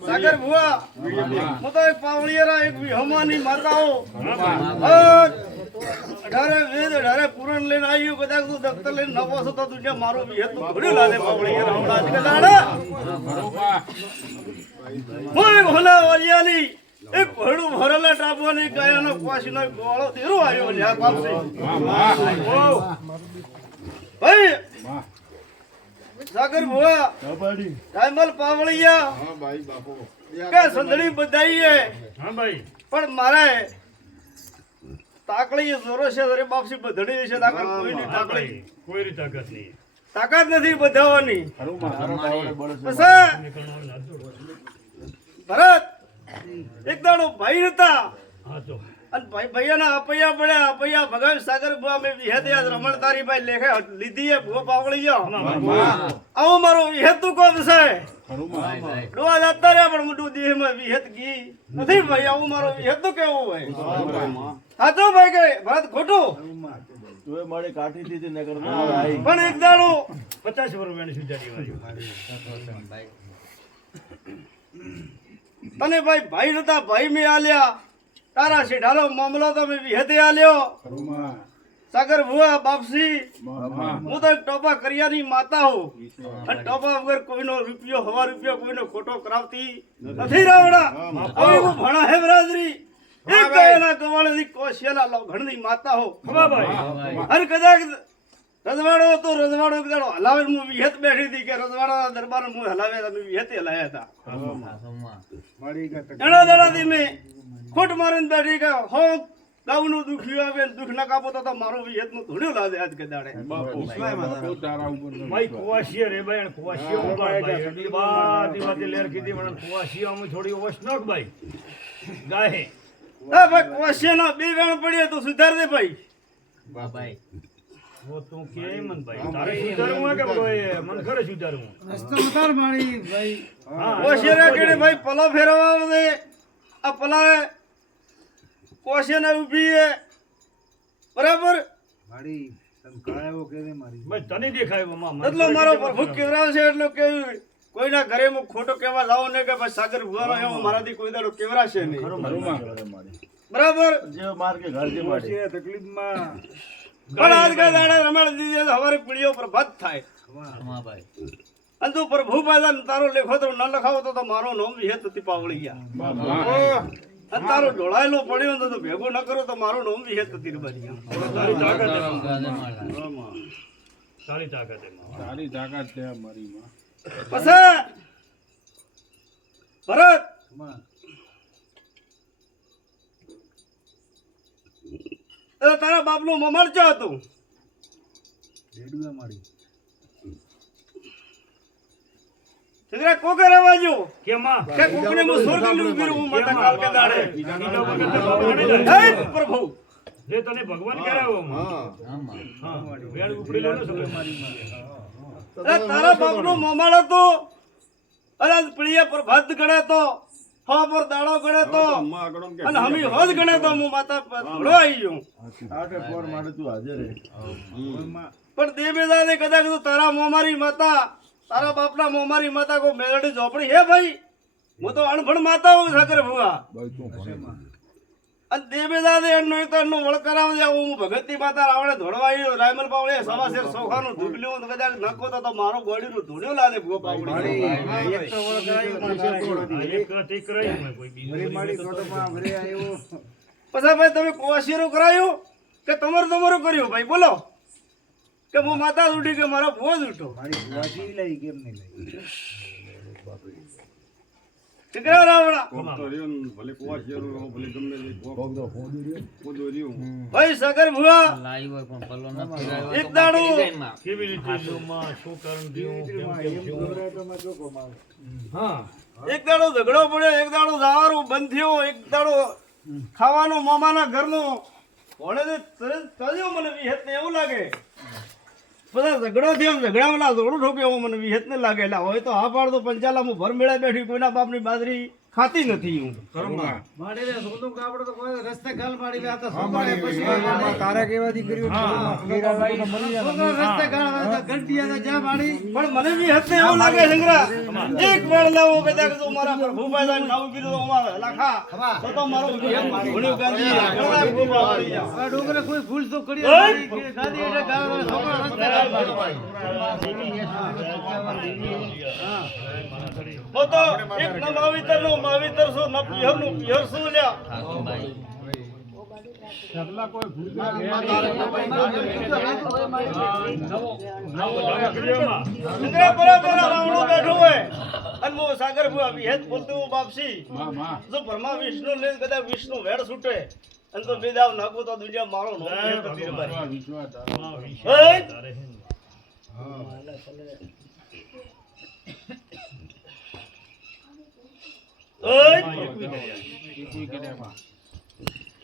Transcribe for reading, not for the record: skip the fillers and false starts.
સાગર ભુવા હું તો એક પાવળિયારા એક વિહમાની માતાઓ અઢારે વેદ અઢારે પુરાણ લઈને આવ્યું કદાચ તું દફતર લઈને નવો છો તો તું મારું વિહત તું ઘડ્યું લાગે પાવળિયારા હમણાં જ કદાડા હું ભોલા વાલિયાની એક ભડું ભરેલા ટાપવાની ગાયાનો કોશીનો ગોળો તેરો આવ્યો લ્યા પાપસી ભાઈ સાગર ભુવા ટાઈમલ પાવળિયા હા ભાઈ બાપો કે સંદડી બધાઈએ હા ભાઈ પણ મારે તાકડી જોરો છે અરે બાપસી બધડી છે તાકાત કોઈની તાકડી કોઈ તાકાત નહીં તાકાત નથી બધાવાની ભરત એક દાડો ભાઈ હતા હા તો અને ભાઈ ભૈયાના અપૈયા પડ્યા અપૈયા ભગવાન સાગર બુઆ મે વિહતે આજ રમણતારી ભાઈ લેખે લીધી એ ભૂ પાવળિયો આવો મારો વિહત કોમ છે ડોવા જાતા રે પણ મુડું દેહ માં વિહત ગી નથી ભાઈ આવો મારો વિહત કેવો હોય સાચો ભાઈ કે ભરત ખોટું તું મારી કાઠી દીધી નગર પણ એક દાડો 50 વર્ષની સુજારી તને ભાઈ ભાઈ નતા ભાઈ મે આલ્યા તારા શેઠાનો મામલો તો મે વિહતે આલ્યો સાગર ભુવા બાપસી હું તો ટોપા કરિયાની માતા હું અને ટોપા વગર કોઈનો રૂપિયો હવા રૂપિયો કોઈનો ખોટો કરાવતી નથી રાવડા હવે હું ભણા હે બરાદરી એક ગાયના ગવાળની કોશિયાના લોઘણની માતા હો ખબર ભાઈ અને કદાચ રજવાડો તો રજવાડો કદાડો હલાવે હું વિહત બેઠી હતી કે રજવાડાના દરબાર હું હલાવે તમે વિહતે હલાયા હતા એના દાડાથી મેં ખોટ મારીને બેઠી કે હો ગાવનું દુખ્યું આવે ને દુઃખ ના કાપો તો મારો વિહત નું ધોડ્યું લાદે આજ કે દાડે ભાઈ કુવાશીએ રે ભાઈ અને કુવાશીએ ઉપાડ ભાઈ એટલી બાતી વાતે લેર કીધી મને કુવાશીએ અમે થોડી વસનક ભાઈ ગાય એ ભાઈ કોશિયાના બે વેણ પડ્યો તો સુધાર દે ભાઈ વો તું કે મન ભાઈ તારે સુધારવું કે બોય મન ખરે સુધારવું કોશિયાના કેડે ભાઈ પલો ફેરવા દે આ પલા કોશિયાના ઊભી હે બરાબર ભાઈ તને દેખાય મામા એટલો મારો પ્રભુ કેવરાવ છે એટલો કેવી કોઈના ઘરે હું ખોટો કહેવા જાવ ને કે ભાઈ સાગર ભુવાનો એવો મારાથી કોઈ દાડો કેવરાશે નહીં બરાબર જે માર કે ઘર જે માડી તકલીફમાં પણ આજ કે દાડા રમાડ દીધી તો હવારે પીળીઓ પ્રભાત થાય અને તું પ્રભુ પાદા તારો લેખો તો ન લખાવો તો મારો નામ વિહત હતી પાવળી ગયા અને તારો ઢોળાયેલો પડ્યો તો ભેગો ન કરો તો મારું નામ વિહત હતી બની તારી તાકાત તારી તાકાત તારી તાકાત છે મારી માં પછી ભરત તારા બાપનું મમણ ચો હતું છોકરા કોકે રવાજો કે માં કે કોકને મુ સ્વર્ગ નું વીરું માતા કાલ કે દાડે હે પ્રભુ જે તને ભગવાન કરાવ્યો હા વેણ ઉપડી લેનો સગળ તારા બાપનું મમણ હતું અરે પ્રિય પ્રભાત ગણે તો હા પર દાડો ગણે તો અને હમી હોજ ગણે તો હું માતા ધોળો આવી ગયો આટે પોર માડે તું હાજર હે પણ દેવે દાદે કદાચ તું તારા મોમારી માતા તારા બાપના મોમારી માતા કો મેલડી ઝોપડી હે ભાઈ હું તો અણભણ માતા હું સાગર ભુવા ભાઈ તું અને દેવે દાદે એનો એક એનો વળ કરાવ દે હું ભગતની માતા રાવણે ધોળવા આવ્યો રાયમલ પાવળે સવાસેર સોખાનું ધૂપલ્યું કદાચ નકો તો મારો ગોડીનું ધૂણ્યો લાદે ભુવા પાવડી એક તો વળ કરાયું એક ઠીક રહ્યું કોઈ બીજું મારી ફોટોમાં ભરે આવ્યો પછી ભાઈ તમે કોશિયરું કરાયું કે તમારું કર્યું ભાઈ બોલો કે હું માતા ઉઠી કે મારો ભુવો જ ઉઠો ઠીકરા રાવણા ભાઈ સાગર ભુવા એક દાડો કેવી રીતે જોમાં શું કારણ થયું હા એક દાડો ઝઘડો પડ્યો એક દાડો દારૂ બંધ થયો એક દાડો ખાવાનું મામાના ઘરનું ભણે તળ્યો મને વિહત ને એવું લાગે બધા ઝઘડો થયો ઝઘડામાં જોડું ઠોક્યો મને વિહત ને લાગે એટલે હોય તો હા પાડતો પંચાલા હું ભર મેળા બેઠી કોઈના બાપની બાજરી ખાતી નથી હું માડી રે સોનું કાપડ તો કોઈ રસ્તે ગાલ માડી રે આ તો છોકરાએ પછી તારે કેવાથી કર્યું છોકરા રસ્તે ગાળ વાળા ઘંટિયા તો જા માડી પણ મને બી હતે એવું લાગે સંગ્રા એક વેળ લેવો કદા કદું મારા પર ભૂપાઈ જાય નાવું કીધું તો અમારે લખા તો મારો ઘણું ગાંધી ઘણા ભૂપા મારી જા આ ડોકરે કોઈ ભૂલ તો કરી મારી કે ગાડી એટલે ગાળ વાળા છોકરા રસ્તે ગાળ માડી તો તો એક ન માવિતર નો માવિતર શું ન પિયર નું પિયર શું લ્યા સંગ્રા બરાબર રાવણું બેઠું હોય અને હું સાગર ભુવા વિહેત બોલતું હું બાપસી જો બ્રહ્મા વિષ્ણુ ને કદાચ વિષ્ણુ વેડ છૂટે અને તો બેદાવ નાખું તો દુનિયા મારો નો